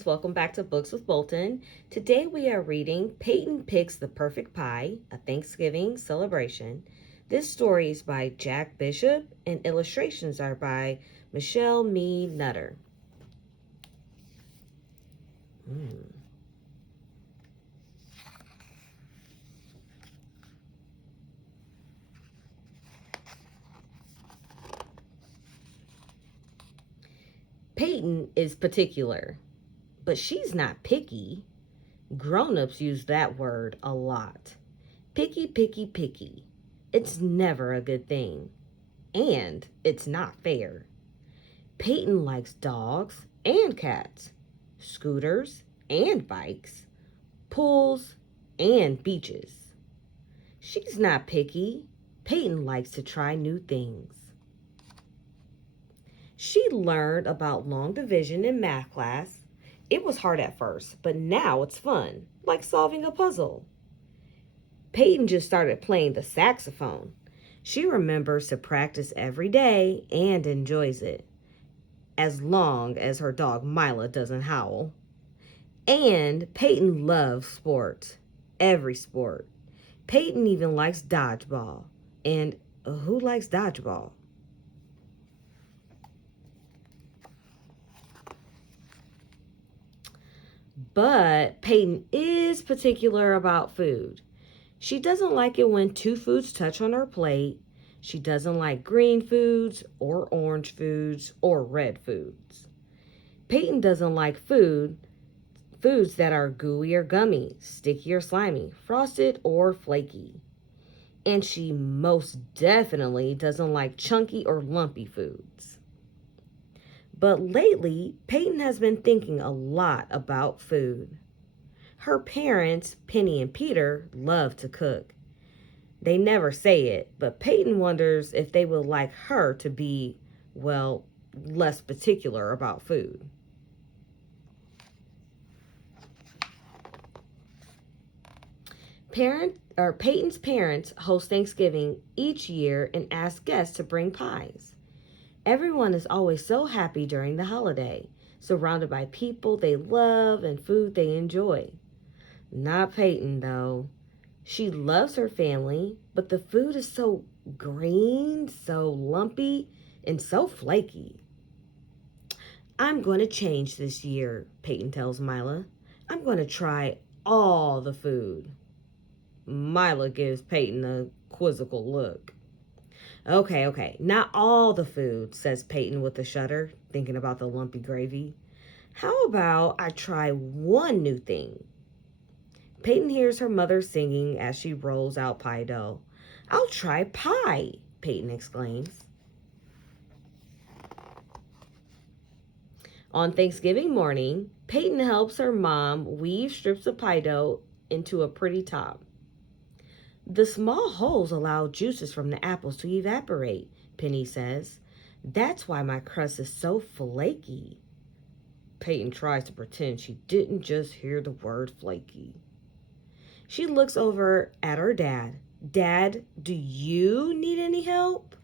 friends, welcome back to Books with Bolton. Today we are reading Peyton Picks the Perfect Pie, a Thanksgiving celebration. This story is by Jack Bishop and illustrations are by Michelle Mee Nutter. Peyton is particular, but she's not picky. Grown-ups use that word a lot. Picky, picky, picky. It's never a good thing. And it's not fair. Peyton likes dogs and cats, scooters and bikes, pools and beaches. She's not picky. Peyton likes to try new things. She learned about long division in math class. It was hard at first, but now it's fun, like solving a puzzle. Peyton just started playing the saxophone. She remembers to practice every day and enjoys it, as long as her dog Mila doesn't howl. And Peyton loves sports, every sport. Peyton even likes dodgeball. And who likes dodgeball? But Peyton is particular about food. She doesn't like it when two foods touch on her plate. She doesn't like green foods or orange foods or red foods. Peyton doesn't like foods that are gooey or gummy, sticky or slimy, frosted or flaky. And she most definitely doesn't like chunky or lumpy foods. But lately, Peyton has been thinking a lot about food. Her parents, Penny and Peter, love to cook. They never say it, but Peyton wonders if they would like her to be, well, less particular about food. Peyton's parents host Thanksgiving each year and ask guests to bring pies. Everyone is always so happy during the holiday, surrounded by people they love and food they enjoy. Not Peyton, though. She loves her family, but the food is so green, so lumpy, and so flaky. I'm going to change this year, Peyton tells Mila. I'm going to try all the food. Mila gives Peyton a quizzical look. Okay, not all the food, says Peyton with a shudder, thinking about the lumpy gravy. How about I try one new thing? Peyton hears her mother singing as she rolls out pie dough. I'll try pie, Peyton exclaims. On Thanksgiving morning, Peyton helps her mom weave strips of pie dough into a pretty top. The small holes allow juices from the apples to evaporate, Penny says. That's why my crust is so flaky. Peyton tries to pretend she didn't just hear the word flaky. She looks over at her dad. Dad, do you need any help?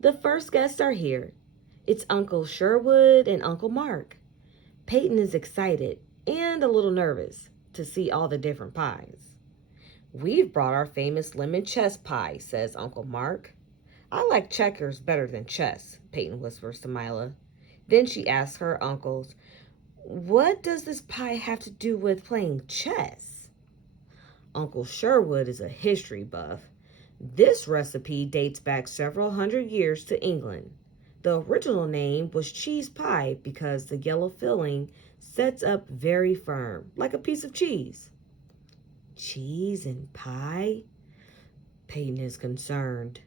The first guests are here. It's Uncle Sherwood and Uncle Mark. Peyton is excited and a little nervous to see all the different pies. We've brought our famous lemon chess pie, says Uncle Mark. I like checkers better than chess, Peyton whispers to Mila. Then she asks her uncles, what does this pie have to do with playing chess? Uncle Sherwood is a history buff. This recipe dates back several hundred years to England. The original name was cheese pie because the yellow filling sets up very firm, like a piece of cheese. Cheese and pie? Peyton is concerned.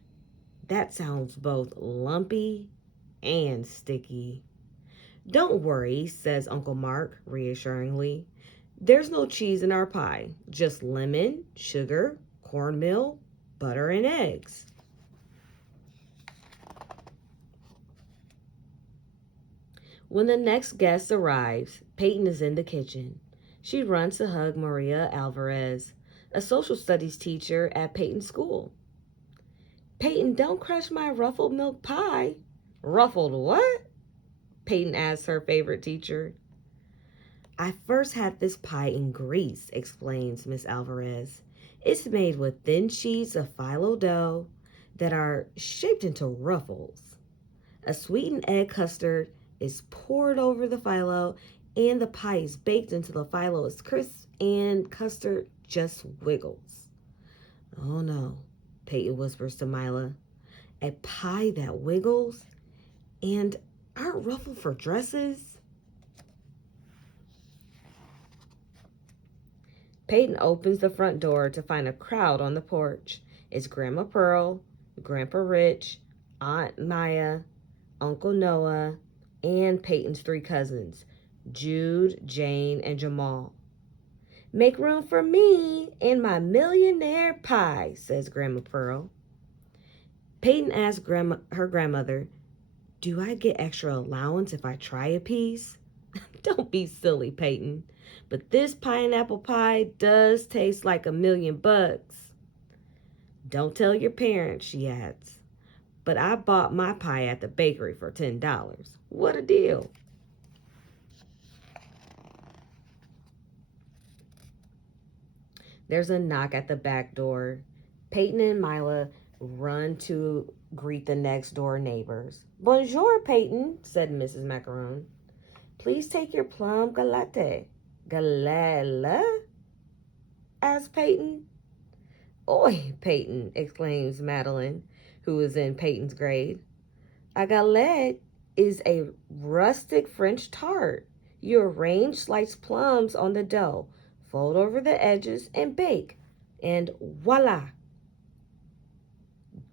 That sounds both lumpy and sticky. Don't worry, says Uncle Mark reassuringly. There's no cheese in our pie, just lemon, sugar, cornmeal, butter, and eggs. When the next guest arrives, Peyton is in the kitchen. She runs to hug Maria Alvarez, a social studies teacher at Peyton's school. Peyton, don't crush my ruffled milk pie. Ruffled what? Peyton asked her favorite teacher. I first had this pie in Greece, explains Miss Alvarez. It's made with thin sheets of phyllo dough that are shaped into ruffles. A sweetened egg custard is poured over the phyllo, and the pie is baked until the phyllo is crisp and custard just wiggles. Oh no, Peyton whispers to Mila. A pie that wiggles? And aren't ruffled for dresses? Peyton opens the front door to find a crowd on the porch. It's Grandma Pearl, Grandpa Rich, Aunt Maya, Uncle Noah, and Peyton's 3 cousins, Jude, Jane, and Jamal. Make room for me and my millionaire pie, says Grandma Pearl. Peyton asks her grandmother, do I get extra allowance if I try a piece? Don't be silly, Peyton. But this pineapple pie does taste like $1,000,000. Don't tell your parents, she adds. But I bought my pie at the bakery for $10. What a deal. There's a knock at the back door. Peyton and Mila run to greet the next door neighbors. Bonjour, Peyton, said Mrs. Macaron. Please take your plum galette. Galette? Asked Peyton. Oi, Peyton, exclaims Madeline, who is in Peyton's grade. A galette is a rustic French tart. You arrange sliced plums on the dough, fold over the edges, and bake. And voila!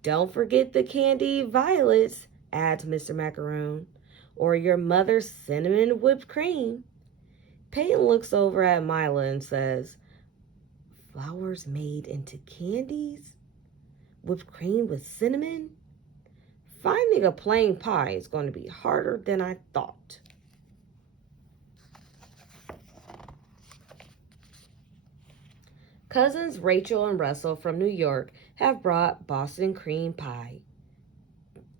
Don't forget the candied violets, adds Mr. Macaron, or your mother's cinnamon whipped cream. Peyton looks over at Mila and says, flowers made into candies? Whipped cream with cinnamon? Finding a plain pie is going to be harder than I thought. Cousins Rachel and Russell from New York have brought Boston cream pie.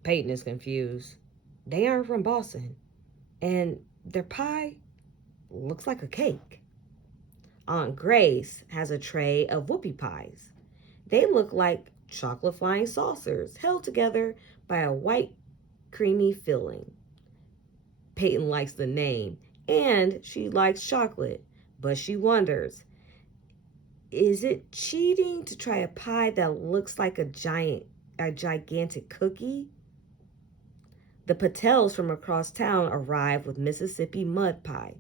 Peyton is confused. They aren't from Boston, and their pie looks like a cake. Aunt Grace has a tray of whoopie pies. They look like chocolate flying saucers held together by a white creamy filling. Peyton likes the name, and she likes chocolate, but she wonders, is it cheating to try a pie that looks like a gigantic cookie? The Patels from across town arrive with Mississippi mud pie.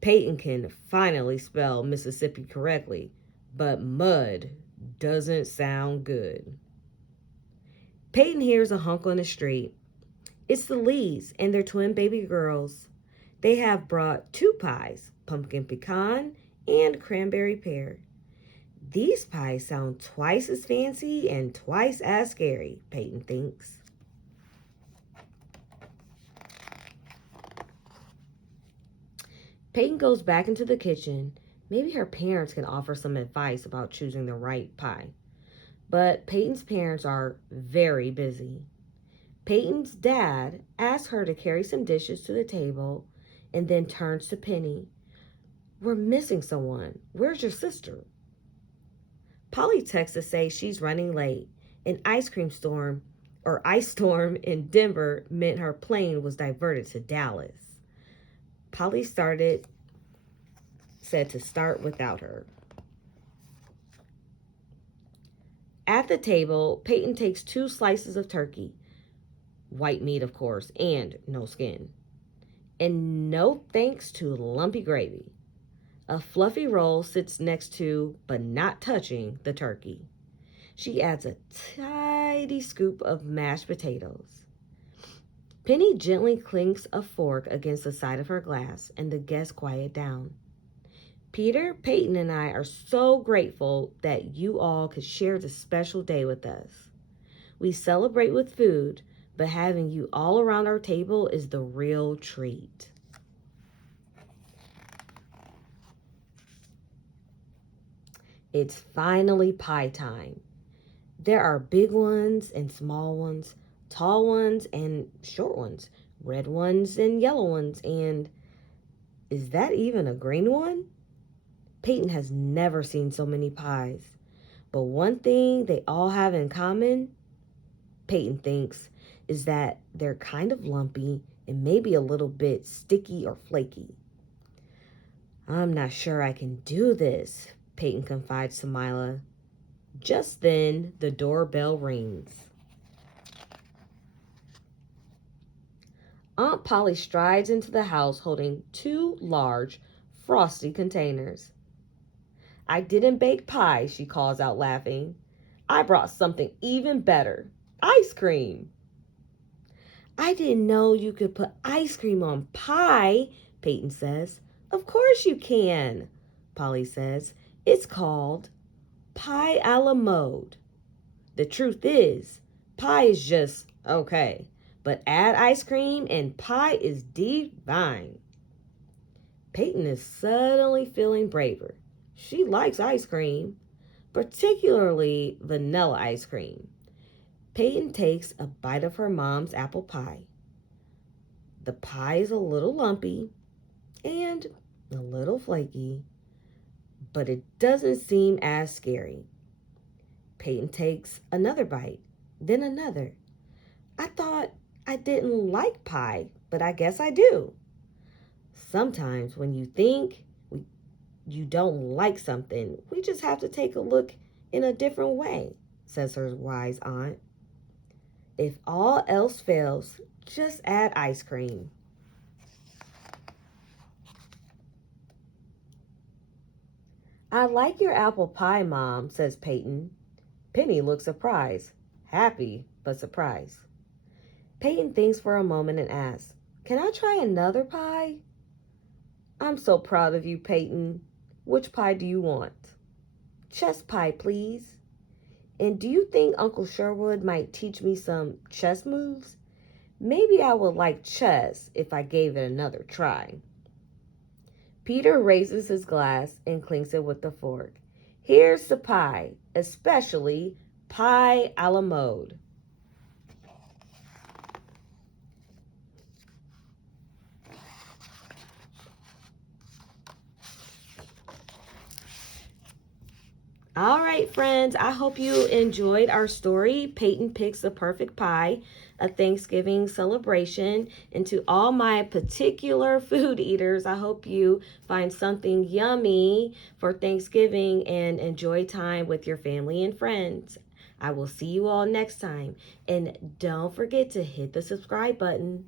Peyton can finally spell Mississippi correctly, but mud doesn't sound good. Peyton hears a honk on the street. It's the Lees and their twin baby girls. They have brought 2 pies, pumpkin pecan and cranberry pear. These pies sound twice as fancy and twice as scary, Peyton thinks. Peyton goes back into the kitchen. Maybe her parents can offer some advice about choosing the right pie. But Peyton's parents are very busy. Peyton's dad asks her to carry some dishes to the table and then turns to Penny. We're missing someone. Where's your sister? Polly texts to say she's running late. An ice storm in Denver meant her plane was diverted to Dallas. Polly said to start without her. At the table, Peyton takes 2 slices of turkey. White meat, of course, and no skin. And no thanks to lumpy gravy. A fluffy roll sits next to, but not touching, the turkey. She adds a tidy scoop of mashed potatoes. Penny gently clinks a fork against the side of her glass, and the guests quiet down. Peter, Peyton, and I are so grateful that you all could share this special day with us. We celebrate with food, but having you all around our table is the real treat. It's finally pie time. There are big ones and small ones, tall ones and short ones, red ones and yellow ones, and is that even a green one? Peyton has never seen so many pies. But one thing they all have in common, Peyton thinks, is that they're kind of lumpy and maybe a little bit sticky or flaky. I'm not sure I can do this, Peyton confides to Mila. Just then, the doorbell rings. Aunt Polly strides into the house holding two large, frosty containers. I didn't bake pie, she calls out laughing. I brought something even better, ice cream. I didn't know you could put ice cream on pie, Peyton says. Of course you can, Polly says. It's called pie a la mode. The truth is, pie is just okay, but add ice cream and pie is divine. Peyton is suddenly feeling braver. She likes ice cream, particularly vanilla ice cream. Peyton takes a bite of her mom's apple pie. The pie is a little lumpy and a little flaky, but it doesn't seem as scary. Peyton takes another bite, then another. I thought I didn't like pie, but I guess I do. Sometimes when you think you don't like something, we just have to take a look in a different way, says her wise aunt. If all else fails, just add ice cream. I like your apple pie, Mom, says Peyton. Penny looks surprised, happy but surprised. Peyton thinks for a moment and asks, Can I try another pie? I'm so proud of you, Peyton. Which pie do you want? Chess pie, please. And do you think Uncle Sherwood might teach me some chess moves? Maybe I would like chess if I gave it another try. Peter raises his glass and clinks it with the fork. Here's the pie, especially pie a la mode. All right, friends, I hope you enjoyed our story, Peyton Picks the Perfect Pie, a Thanksgiving celebration. And to all my particular food eaters, I hope you find something yummy for Thanksgiving and enjoy time with your family and friends. I will see you all next time. And don't forget to hit the subscribe button.